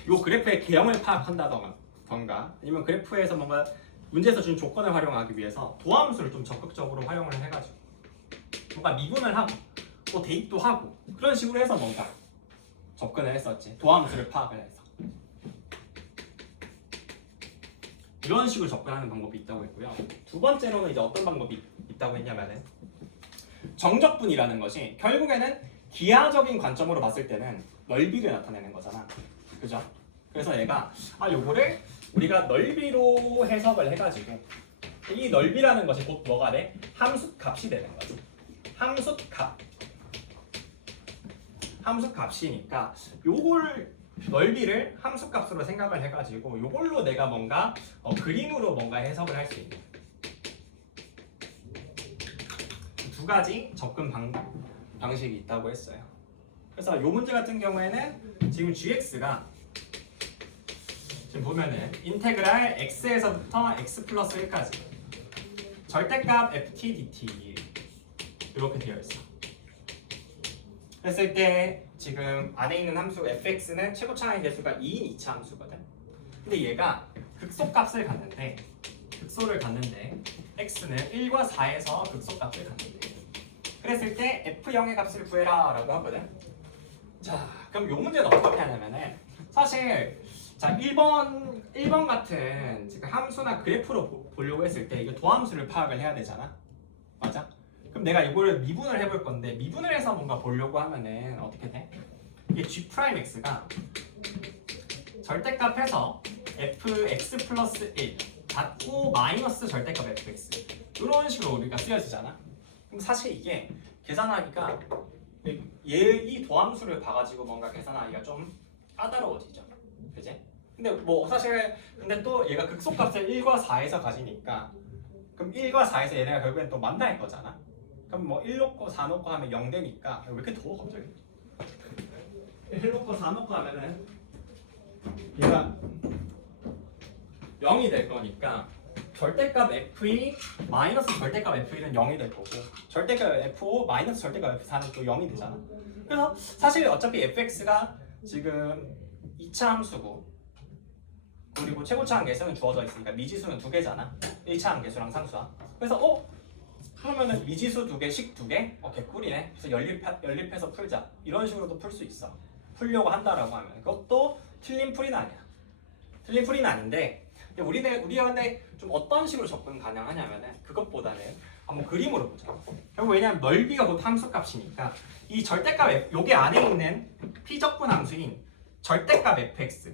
이 그래프의 개형을 파악한다던가 아니면 그래프에서 뭔가 문제에서 준 조건을 활용하기 위해서 도함수를 좀 적극적으로 활용을 해가지고 뭔가 미분을 하고 또 대입도 하고 그런 식으로 해서 뭔가 접근을 했었지. 도함수를 파악을 해서 이런 식으로 접근하는 방법이 있다고 했고요. 두 번째로는 이제 어떤 방법이 있다고 했냐면은 정적분이라는 것이 결국에는 기하적인 관점으로 봤을 때는 넓이를 나타내는 거잖아. 그죠? 그래서 얘가 요거를 우리가 넓이로 해석을 해가지고 이 넓이라는 것이 곧 뭐가 돼? 함수값이 되는 거지. 함수값이니까 요걸 넓이를 함수값으로 생각을 해가지고 요걸로 내가 뭔가 그림으로 뭔가 해석을 할 수 있는 두 가지 접근 방식이 있다고 했어요. 그래서 요 문제 같은 경우에는 지금 gx가 지금 보면은 인테그랄 x에서부터 x 플러스 1까지 절대값 ft dt 이렇게 되어 있어. 했을 때 지금 안에 있는 함수 fx는 최고차항의 개수가 2인 2차 함수거든. 근데 얘가 극소값을 갖는데 x는 1과 4에서 극소값을 갖는데 그랬을 때 f0의 값을 구해라 라고 하거든. 자, 그럼 요 문제는 어떻게 하냐면은 사실 자 1번 같은 지금 함수나 그래프로 보려고 했을 때 이거 도함수를 파악을 해야 되잖아. 맞아? 그럼 내가 이거를 미분을 해볼 건데 미분을 해서 뭔가 보려고 하면은 어떻게 돼? 이게 g'x가 절대값에서 fx 플러스 1 닫고 마이너스 절대값 fx 이런 식으로 우리가 쓰여지잖아. 그럼 사실 이게 계산하기가 이 도함수를 봐가지고 뭔가 계산하기가 좀 까다로워지죠. 그지? 근데 뭐 사실 근데 또 얘가 극소값을 1과 4에서 가지니까 그럼 1과 4에서 얘네가 결국엔 또 만날 거잖아. 그럼 뭐 1 놓고 4 놓고 하면 0 되니까 왜 이렇게 더워 갑자기? 1 놓고 4 놓고 하면은 얘가 0이 될 거니까 절대값 f2 마이너스 절대값 f1은 0이 될 거고 절대값 f5 마이너스 절대값 f4는 또 0이 되잖아. 그래서 사실 어차피 fx가 지금 2차 함수고 그리고 최고차항 개수는 주어져 있으니까 미지수는 2개잖아. 1차항 개수랑 상수와. 그래서 그러면은 미지수 2개씩 2개? 개꿀이네. 그래서 연립해서 풀자. 이런 식으로도 풀 수 있어. 풀려고 한다라고 하면 그것도 틀린 풀이는 아니야. 틀린 풀이는 아닌데 우리가 근데 좀 어떤 식으로 접근 가능하냐면은 그것보다는 한번 그림으로 보자. 결국 왜냐면 넓이가 곧 함수값이니까 이 절대값 여기 안에 있는 피적분 함수인 절대값 fx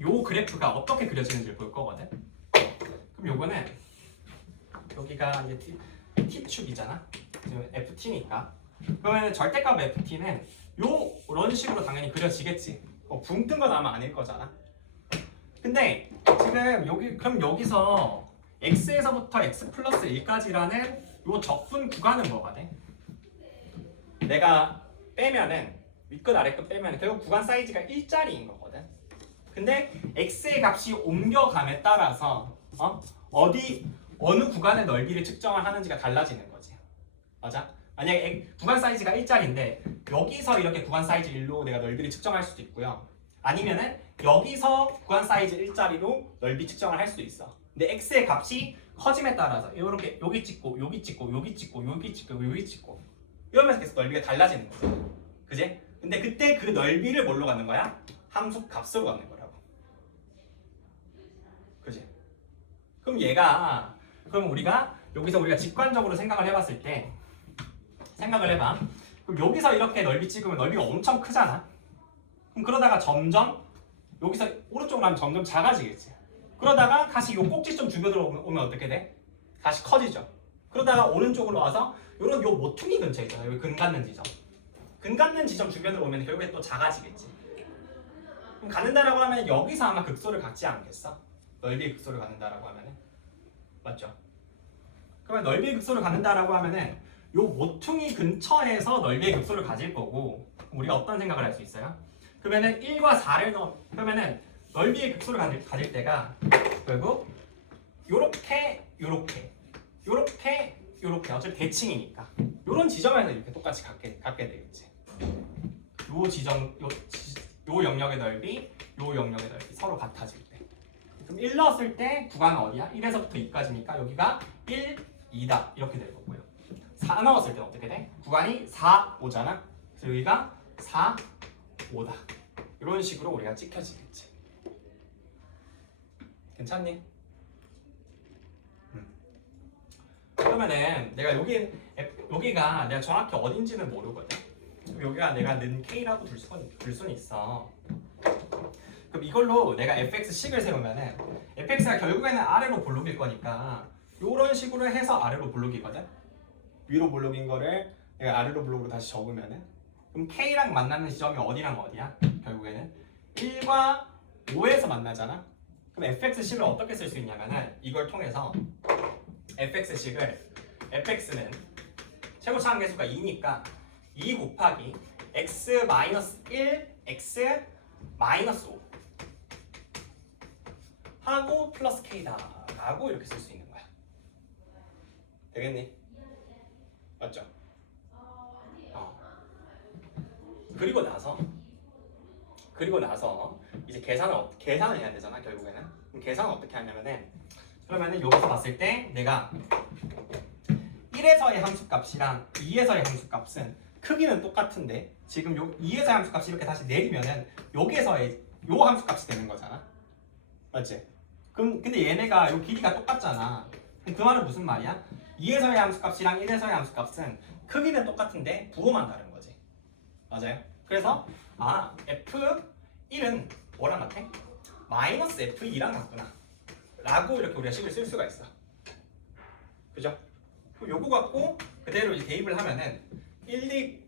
요 그래프가 어떻게 그려지는지를 볼 거거든. 그럼 요거는 여기가 이제 t축이잖아. 지금 ft니까. 그러면 절대값 ft는 요런 식으로 당연히 그려지겠지. 붕 뜬 건 아마 아닐 거잖아. 근데 지금 그럼 여기서 x에서부터 x 플러스 1까지라는 요 적분 구간은 뭐가 돼? 내가 빼면은 윗끝 아래끝 빼면 결국 구간 사이즈가 1짜리인 거거든. 근데 x의 값이 옮겨감에 따라서 어느 구간의 넓이를 측정을 하는지가 달라지는 거지. 맞아? 만약에 구간 사이즈가 1짜리인데 여기서 이렇게 구간 사이즈 1로 내가 넓이를 측정할 수도 있고요. 아니면은 여기서 구간 사이즈 1짜리로 넓이 측정을 할 수도 있어. 근데 x의 값이 커짐에 따라서 이렇게 여기 찍고 여기 찍고 여기 찍고 여기 찍고 여기 찍고 이러면서 계속 넓이가 달라지는 거죠. 그지? 근데 그때 그 넓이를 뭘로 갖는 거야? 함수 값으로 갖는 거라고. 그지? 그럼 그럼 우리가 여기서 우리가 직관적으로 생각을 해봤을 때 생각을 해봐. 그럼 여기서 이렇게 넓이 찍으면 넓이가 엄청 크잖아. 그럼 그러다가 점점 여기서 오른쪽으로 하면 점점 작아지겠지. 그러다가 다시 요 꼭지점 주변으로 오면 어떻게 돼? 다시 커지죠. 그러다가 오른쪽으로 와서 요런 요 모퉁이 근처에 있잖아요. 여기 근 갖는 지점. 근 갖는 지점 주변으로 오면 결국에 또 작아지겠지. 그럼 갖는다라고 하면 여기서 아마 극소를 갖지 않겠어? 넓이의 극소를 갖는다라고 하면은 맞죠? 그러면 넓이의 극소를 갖는다라고 하면은 요 모퉁이 근처에서 넓이의 극소를 가질 거고 우리가 어떤 생각을 할 수 있어요? 그러면은 1과 4를 그러면은 넓이의 극소를 가질 때가 결국 요렇게 어차피 대칭이니까 요런 지점에서 이렇게 똑같이 갖게 되겠지. 요 영역의 넓이, 요 영역의 넓이 서로 같아질 때. 그럼 1 넣었을 때 구간은 어디야? 1에서부터 2까지니까 여기가 1, 2다 이렇게 될 거고요. 4 넣었을 때 어떻게 돼? 구간이 4, 5잖아. 그래서 여기가 4, 5다. 이런 식으로 우리가 찍혀지겠지. 괜찮니? 그러면은 내가 여기가 내가 정확히 어딘지는 모르거든. 여기가 내가 는 K라고 둘 수는 있어. 그럼 이걸로 내가 fx식을 세우면은 fx가 결국에는 아래로 볼록일 거니까 이런 식으로 해서 아래로 볼록이거든. 위로 볼록인 거를 내가 아래로 볼록으로 다시 적으면은 그럼 K랑 만나는 지점이 어디랑 어디야? 결국에는 1과 5에서 만나잖아. 그럼 fx식을 어떻게 쓸 수 있냐면은 이걸 통해서 fx는 최고차 한계수가 2니까 2 곱하기 x-1, x-5 하고 플러스 k다 라고 이렇게 쓸 수 있는 거야. 되겠니? 맞죠? 그리고 나서 이제 계산을 해야 되잖아. 결국에는 그럼 계산은 어떻게 하냐면은 그러면은 여기서 봤을 때 내가 1에서의 함수값이랑 2에서의 함수값은 크기는 똑같은데 지금 요 2에서의 함수값이 이렇게 다시 내리면은 여기에서의 요 함수값이 되는 거잖아. 맞지? 그럼 근데 얘네가 요 길이가 똑같잖아. 그럼 그 말은 무슨 말이야? 2에서의 함수값이랑 1에서의 함수값은 크기는 똑같은데 부호만 다른 거지. 맞아요? 그래서 F1은 뭐랑 같아? 마이너스 F2랑 같구나 라고 이렇게 우리가 식을 쓸 수가 있어. 그죠? 요거 갖고 그대로 이제 대입을 하면은 1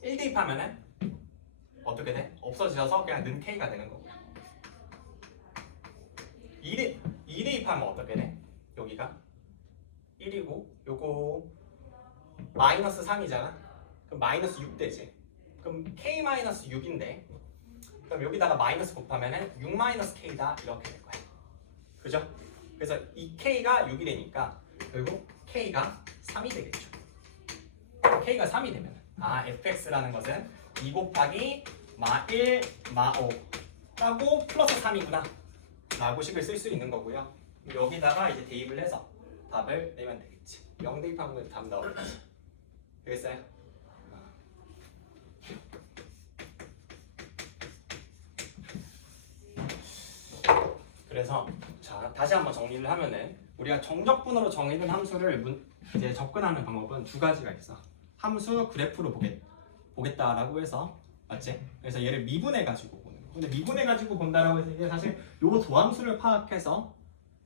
대입하면은 어떻게 돼? 없어져서 그냥 는 K가 되는 거고 2 대입하면 어떻게 돼? 여기가 1이고 요거 마이너스 3이잖아. 그럼 마이너스 6 되지. 그럼 K-6인데 그럼 여기다가 마이너스 곱하면은 6-K다 이렇게 될 거야. 그죠? 그래서 이 K가 6이 되니까 결국 K가 3이 되겠죠. K가 3이 되면 fx라는 것은 2 곱하기 마1 마5 하고 플러스 3이구나 라고 식을 쓸 수 있는 거고요. 여기다가 이제 대입을 해서 답을 내면 되겠지. 0 대입하면 답 나오겠지. 되겠어요? 그래서 자 다시 한번 정리를 하면은 우리가 정적분으로 정의된 함수를 이제 접근하는 방법은 두 가지가 있어. 함수 그래프로 보겠다라고 해서 맞지? 그래서 얘를 미분해 가지고 보는 거. 근데 미분해 가지고 본다라고 해서 이게 사실 요 도함수를 파악해서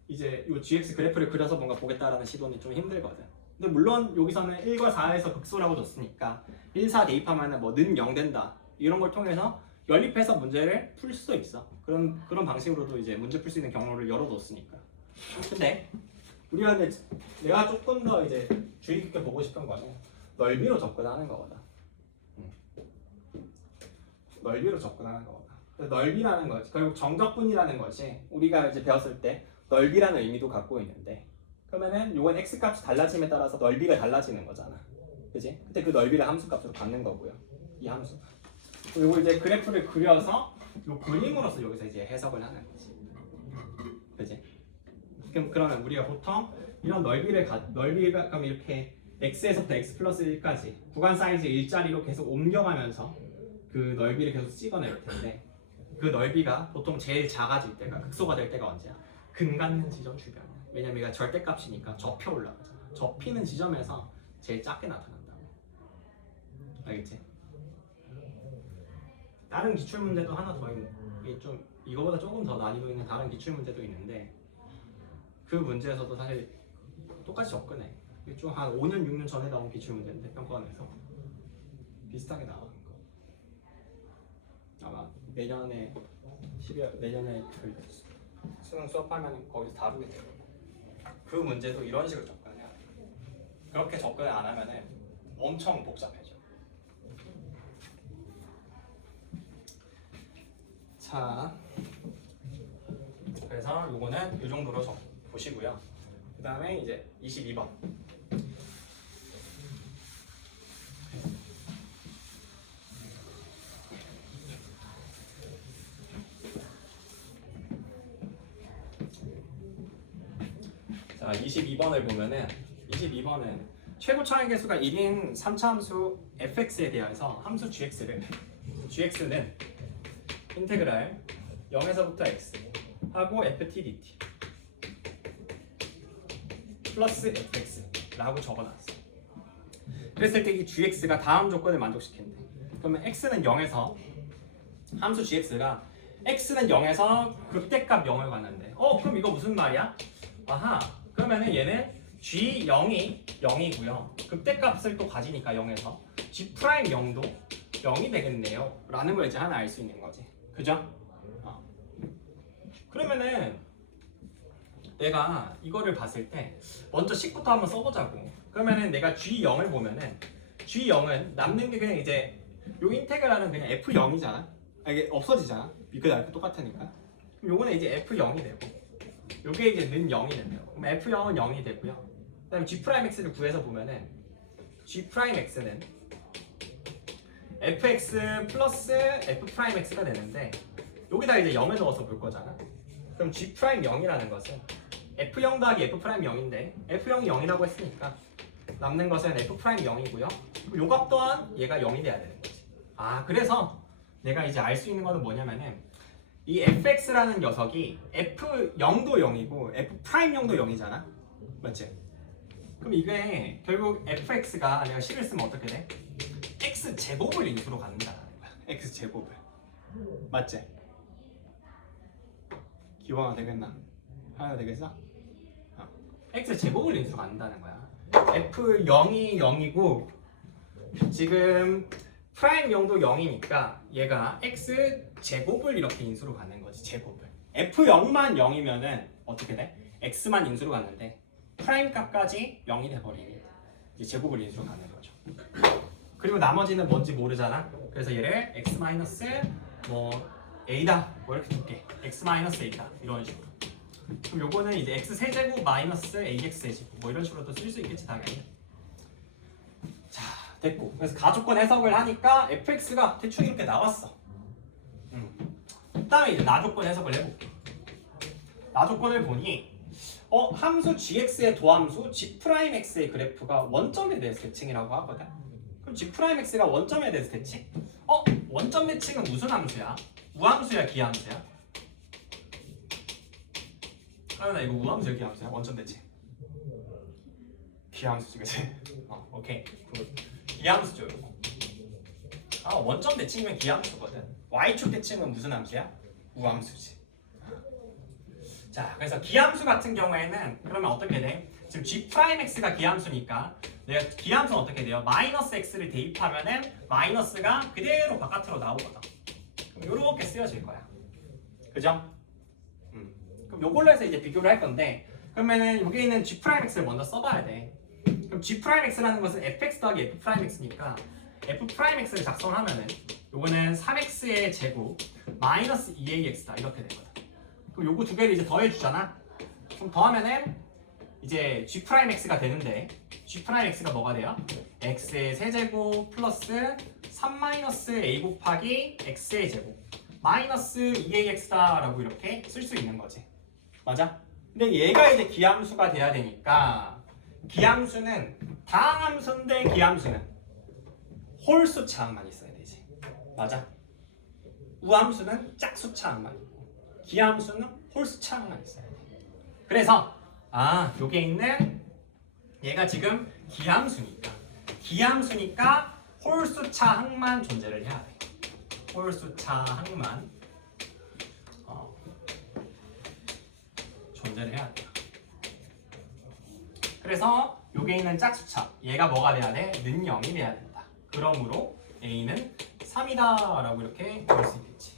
이제 요 gx 그래프를 그려서 뭔가 보겠다라는 시도는 좀 힘들거든. 근데 물론 여기서는 1과 4에서 극소라고 줬으니까 1, 4 대입하면은 뭐 는 0 된다 이런 걸 통해서 연립해서 문제를 풀 수도 있어. 그런 방식으로도 이제 문제 풀 수 있는 경로를 열어뒀으니까. 근데 우리가 이제 내가 조금 더 이제 주의 깊게 보고 싶은 거는 넓이로 접근하는 거거든. 넓이로 접근하는 거거든. 넓이라는 것이 결국 정적분이라는 것이 우리가 이제 배웠을 때 넓이라는 의미도 갖고 있는데 그러면은 요건 x 값이 달라짐에 따라서 넓이가 달라지는 거잖아. 그지? 그때 그 넓이를 함수값으로 갖는 거고요. 이 함수. 그리고 이제 그래프를 그려서 요 그림으로서 여기서 이제 해석을 하는 거지. 그지? 그러면 우리가 보통 이런 넓이가 그럼 이렇게 x에서부터 x 플러스 1까지 구간 사이즈 일자리로 계속 옮겨가면서 그 넓이를 계속 찍어낼 텐데 그 넓이가 보통 제일 작아질 때가 극소가 될 때가 언제야? 근 갖는 지점 주변이야. 왜냐면 얘가 절대값이니까 접혀 올라가잖아. 접히는 지점에서 제일 작게 나타난다고. 알겠지? 다른 기출 문제도 하나 더 있는 이게 좀 이거보다 조금 더 난이도 있는 다른 기출 문제도 있는데 그 문제에서도 사실 똑같이 접근해. 이게 좀 한 5년 6년 전에 나온 기출 문제인데 평가원에서 비슷하게 나오는 거. 아마 내년에 그 수능 수업하면 거기서 다루게 돼요. 그 문제도 이런 식으로 접근해야 돼. 그렇게 접근을 안 하면은 엄청 복잡해져. 자, 그래서 요거는 이 정도로 보시고요. 그 다음에 이제 22번. 자, 22번을 보면은 22번은 최고 차항 개수가 1인 3차 함수 fx에 대해서 함수 gx는 인테그랄 0에서부터 x 하고 ft dt 플러스 fx라고 적어놨어요. 그랬을 때 이 gx가 다음 조건을 만족시킨대. 그러면 x는 0에서 함수 gx가 x는 0에서 극대값 0을 갖는데 그럼 이거 무슨 말이야? 아하, 그러면은 얘는 g0이 0이고요. 극대값을 또 가지니까 0에서 g'0도 0이 되겠네요 라는 걸 이제 하나 알 수 있는 거지. 그죠? 그러면은 내가 이거를 봤을 때 먼저 식부터 한번 써보자고. 그러면은 내가 g0을 보면은 g0은 남는 게 그냥 이제 요 인테그랄은 그냥 f0이잖아. 이게 없어지잖아. 이거 알고 똑같으니까. 그럼 요거는 이제 f0이 되고 요게 이제 는 0이 된대요. 그럼 f0은 0이 되고요. 그 다음에 g'x를 구해서 보면은 g'x는 fx 플러스 f'x가 되는데 여기다 이제 0을 넣어서 볼 거잖아. 그럼 g'0이라는 것은 f0 더하기 f'0인데 f0이 0이라고 했으니까 남는 것은 f'0이고요. 요 값 또한 얘가 0이 돼야 되는 거지. 그래서 내가 이제 알 수 있는 거는 뭐냐면은 이 fx라는 녀석이 f0도 0이고 f'0도 0이잖아. 맞지? 그럼 이게 결국 fx가 내가 식을 쓰면 어떻게 돼? x제곱을 인수로 갖는다는 거야. x제곱을. 맞지? 기왕 되겠나? 하나 되겠어? x제곱을 인수로 갖는다는 거야. f0이 0이고 지금 프라임0도 0이니까 얘가 x제곱을 이렇게 인수로 갖는 거지. 제곱을. f0만 0이면은 어떻게 돼? x만 인수로 갖는데 프라임 값까지 0이 돼버리니 이제 제곱을 인수로 갖는 거죠. 그리고 나머지는 뭔지 모르잖아. 그래서 얘를 x 뭐 a다 뭐 이렇게 줄게. x a다 이런 식으로. 그럼 요거는 이제 x 세제곱 마이너스 ax 세제곱 뭐 이런 식으로도 쓸 수 있겠지 당연히. 자, 됐고. 그래서 가조건 해석을 하니까 fx가 대충 이렇게 나왔어. 그다음에 이제 나조건 해석을 해볼게. 나조건을 보니 함수 gx의 도함수 g'x의 그래프가 원점에 대해서 대칭이라고 하거든. 그럼 g'x가 원점에 대해서 대칭? 원점 대칭은 무슨 함수야? 우함수야 기함수야? 나 이거 우함수야 기함수야? 원점 대칭 기함수지 그치? 오케이 굿. 기함수죠 이거. 원점 대칭이면 기함수거든. y축 대칭은 무슨 함수야? 우함수지. 자, 그래서 기함수 같은 경우에는 그러면 어떻게 돼? 지금 g'x가 기함수니까 내가 기함수는 어떻게 돼요? 마이너스 x를 대입하면은 마이너스가 그대로 바깥으로 나오거든. 그럼 요렇게 쓰여질 거야. 그죠? 그럼 요걸로 해서 이제 비교를 할 건데 그러면은 여기 있는 g'x를 먼저 써봐야 돼. 그럼 g'x라는 것은 fx 더하기 f'x니까 f'x를 작성하면은 요거는 3x의 제곱 마이너스 2ax다 이렇게 되거든. 그럼 요거 두 개를 이제 더해주잖아. 그럼 더하면은 이제 g'x가 되는데 g'x가 뭐가 돼요? x의 세제곱 플러스 3-a 곱하기 x의 제곱 마이너스 2ax다 라고 이렇게 쓸 수 있는 거지. 맞아? 근데 얘가 이제 기함수가 돼야 되니까 기함수는 다항함수인데 기함수는 홀수차항만 있어야 되지. 맞아? 우함수는 짝수차항만 있고 기함수는 홀수차항만 있어야 돼. 그래서 요게 있는 얘가 지금 기함수니까 홀수차항만 존재를 해야 돼. 홀수차항만 존재를 해야 돼요. 그래서 요게 있는 짝수차 얘가 뭐가 돼야 돼? 는 0이 돼야 된다. 그러므로 a는 3이다 라고 이렇게 볼 수 있겠지.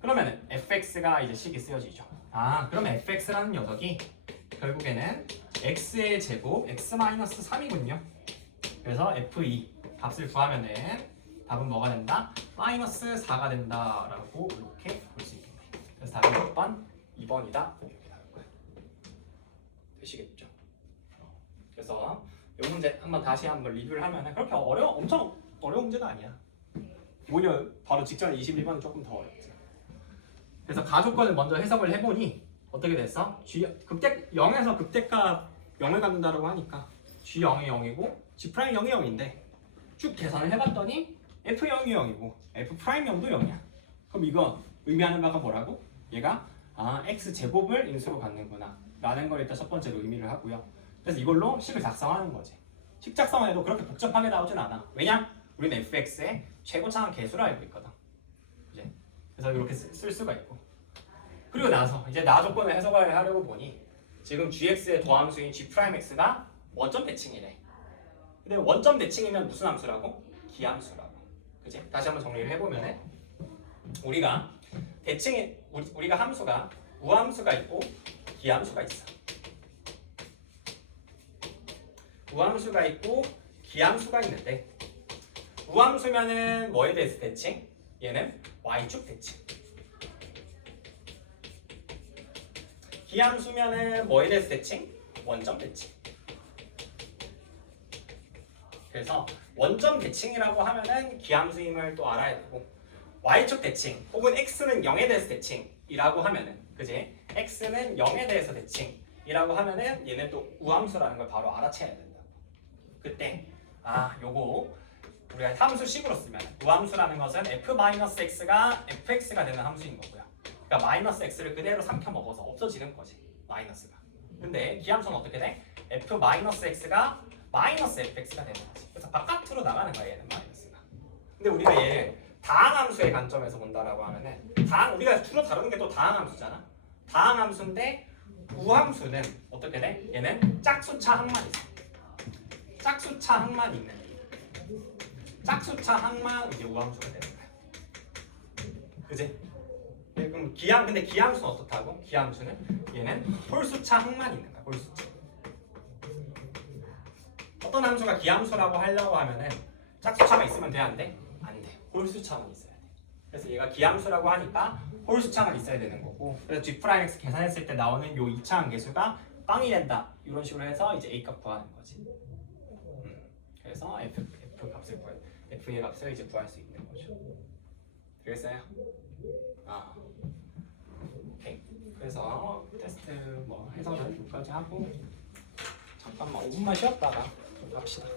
그러면은 fx가 이제 식이 쓰여지죠. 그러면 fx라는 녀석이 결국에는 x의 제곱 x-3이군요. 그래서 f2 값을 구하면은 답은 뭐가 된다? 마이너스 4가 된다라고 이렇게 볼 수 있겠네. 그래서 답은 몇 번? 2번이다. 이렇게 나올 거야. 되시겠죠? 그래서 이 문제 한번 다시 한번 리뷰를 하면은 그렇게 엄청 어려운 문제가 아니야. 오히려 바로 직전에 21번은 조금 더 어렵지. 그래서 가조건을 먼저 해석을 해보니 어떻게 됐어? 극대 0에서 극대값 0을 갖는다라고 하니까 G0이 0이고 G'0이 0인데 쭉 계산을 해봤더니 F0이 0이고 F'0도 0이야. 그럼 이거 의미하는 바가 뭐라고? 얘가 X제곱을 인수로 갖는구나 라는 걸 일단 첫 번째로 의미를 하고요. 그래서 이걸로 식을 작성하는 거지. 식 작성해도 그렇게 복잡하게 나오진 않아. 왜냐? 우리는 fx의 최고차항 개수를 알고 있거든. 이제 그래서 이렇게 쓸 수가 있고. 그리고 나서 이제 나 조건을 해석을 하려고 보니 지금 gx의 도함수인 g'x가 원점 대칭이래. 근데 원점 대칭이면 무슨 함수라고? 기함수라고. 그치? 다시 한번 정리를 해보면은 우리가 우리가 함수가 우함수가 있고 기함수가 있어. 우함수가 있고 기함수가 있는데 우함수면은 뭐에 대해서 대칭? 얘는 y축 대칭. 기함수면은 뭐에 대해서 대칭? 원점 대칭. 그래서 원점 대칭이라고 하면은 기함수임을 또 알아야 되고 y축 대칭 혹은 x는 0에 대해서 대칭이라고 하면은 그지? x는 0에 대해서 대칭이라고 하면은 얘는 또 우함수라는 걸 바로 알아채야 된다. 그때 요거 우리가 함수식으로 쓰면 우함수라는 것은 f-x가 fx가 되는 함수인 거고요. 그러니까 마이너스 x를 그대로 삼켜 먹어서 없어지는 거지 마이너스가. 근데 기함수는 어떻게 돼? f-x가 마이너스 fx가 되는 거지. 그래서 바깥으로 나가는 거야 얘는 마이너스가. 근데 우리가 얘를 다항함수의 관점에서 본다라고 하면은 우리가 주로 다루는 게 또 다항함수잖아. 다항함수인데 우함수는 어떻게 돼? 얘는 짝수차 항만 있어. 짝수차 항만 있는 짝수차 항만 이제 우함수가 되는 거야. 그지? 네, 그럼 근데 기함수는 어떻다고? 기함수는 얘는 홀수차 항만 있는 거야. 홀수차. 어떤 함수가 기함수라고 하려고 하면은 짝수차가 있으면 돼? 안 돼? 안 돼. 홀수차만 있어야 돼. 그래서 얘가 기함수라고 하니까 홀수차만 있어야 되는 거고. 그래서 G'X 계산했을 때 나오는 요 2차항 계수가 빵이 된다. 이런 식으로 해서 이제 A 값 구하는 거지. 그래서 F 값을 F의 값을 이제 구할 수 있는 거죠. 되겠어요? 오케이. 그래서 테스트 뭐 해석은 여기까지 하고 잠깐만 5분만 쉬었다가 좀 합시다.